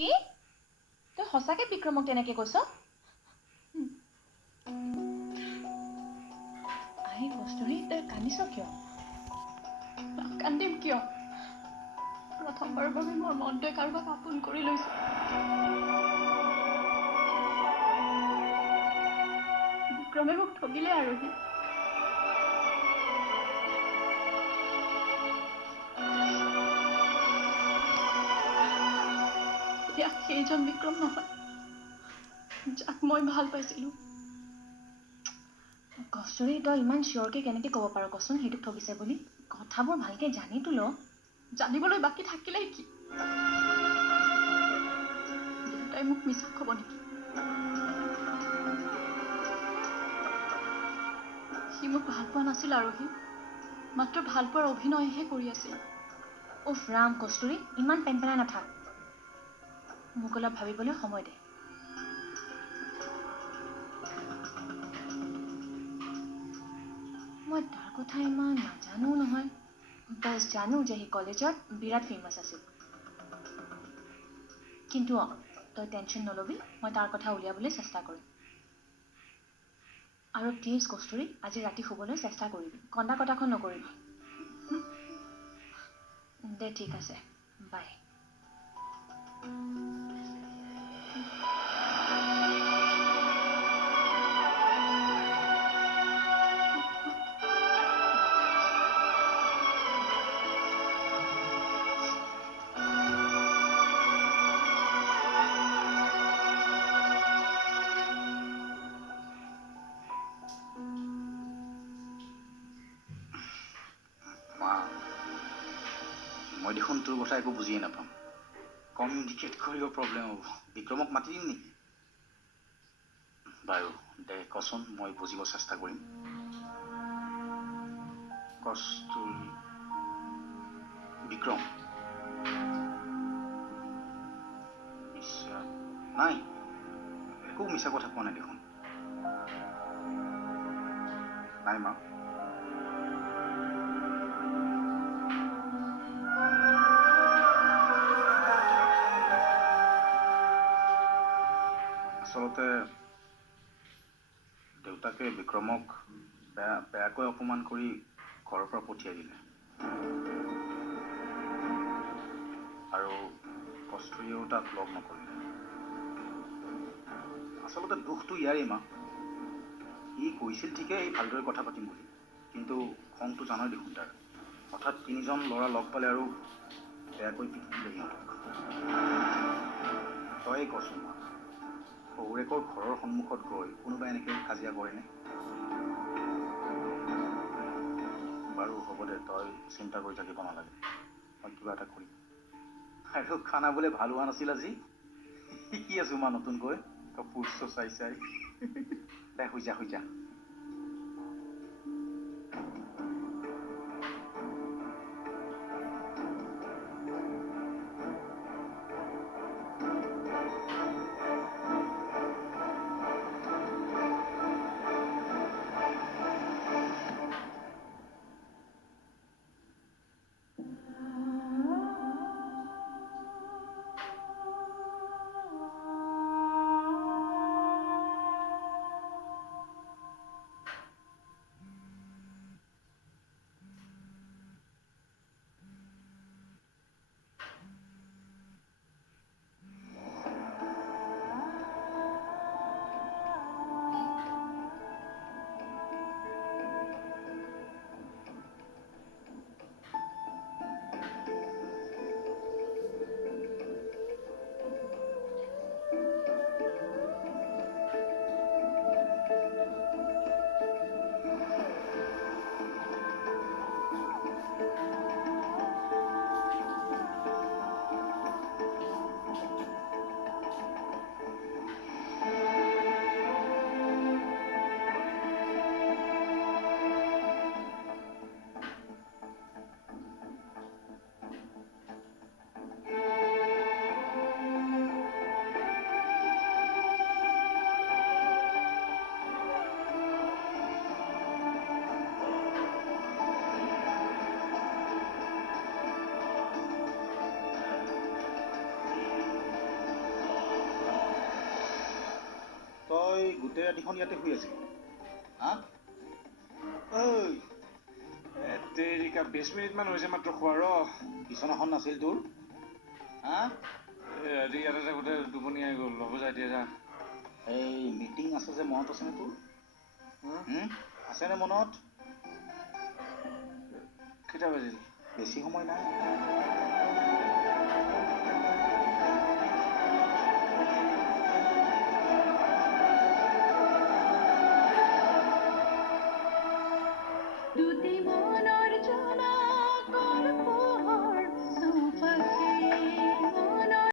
কি তই সঁচাকৈ বিক্ৰমক তেনেকৈ কৈছ? আহি কস্তুৰী তই কান্দিছ কিয়? কান্দিম কিয়? প্ৰথমবাৰৰ বাবে মোৰ মনটোৱে কাৰোবাক আপোন কৰি লৈছে। বিক্ৰমে মোক ঠগিলে আৰু এতিয়া সেইজন বিক্ৰম নহয় যাক মই ভাল পাইছিলোঁ। কস্তুৰী তই ইমান চিয়ৰকৈ কেনেকৈ ক'ব পাৰ কচোন সেইটোক ঠগিছে বুলি? কথাবোৰ ভালকৈ জানিতো ল। জানিবলৈ বাকী থাকিলেই কি? দেউতাই মোক মিছা ক'ব নেকি? সি মোক ভাল পোৱা নাছিল আৰু মাত্ৰ ভাল পোৱাৰ অভিনয়হে কৰি আছিল। উফ ৰাম কস্তুৰী ইমান পেনপেনাই নাথাক। মোক অলপ ভাবিবলৈ সময় দে। মই তাৰ কথা ইমান নাজানো নহয়। বাছ জানো যে সি কলেজত বিৰাট ফেমাছ আছিল। কিন্তু তই টেনশ্যন নল'বি, মই তাৰ কথা উলিয়াবলৈ চেষ্টা কৰিম। আৰু প্লিজ কস্তুৰী আজি ৰাতি শুবলৈ চেষ্টা কৰিবি, কন্দা কটাখন নকৰিবি। দে ঠিক আছে, বাই। মই দেখোন তোৰ কথা একো বুজিয়ে নাপাম। কমিউনিকেট কৰিব প্ৰব্লেম হ'ব। বিক্ৰমক মাতি দিম নেকি? বাৰু দে কচোন, মই বুজিব চেষ্টা কৰিম। কস্তুৰী বিক্ৰম নাই, একো মিছা কথা কোৱা নাই দেখোন। নাই মা। আচলতে দেউতাকে বিক্ৰমক বেয়াকৈ অপমান কৰি ঘৰৰ পৰা পঠিয়াই দিলে। আৰু কস্তুৰীয়েও তাক লগ নকৰিলে। আচলতে দুখটো ইয়াৰেই মা। সি কৈছিল ঠিকেই ভালদৰে কথা পাতিম বুলি, কিন্তু খংটো জানই দেখোন তাৰ। হঠাৎ তিনিজন ল'ৰা লগ পালে আৰু বেয়াকৈ পিটি দিলে সিহঁতক। তয়ে কচোন মা, শহুৰেকৰ ঘৰৰ সন্মুখত গৈ কোনোবাই এনেকৈ কাজিয়া কৰেনে? বাৰু হ'ব দে, তই চিন্তা কৰি থাকিব নালাগে, মই কিবা এটা কৰিম। আৰু খানা বোলে ভাল হোৱা নাছিল আজি? শিকি আছো মা নতুনকৈ কাপোৰ চাই চাই। দে শুই যা শুই যা। গোটেই ৰাতিখন ইয়াতে শুই আছিলি হা ঐ দেৰিকা 20 মিনিটমান হৈছে মাত্ৰ খোৱা ৰ বিচনাখন নাছিল তোৰ হা ৰাতি ইয়াতে থাকোঁতে টোপনি আহি গ'ল হ'ব যা এতিয়া যা এই মিটিং আছে যে মনত আছেনে তোৰ হা? আছেনে মনত কেইটা বাজিল বেছি সময় নাই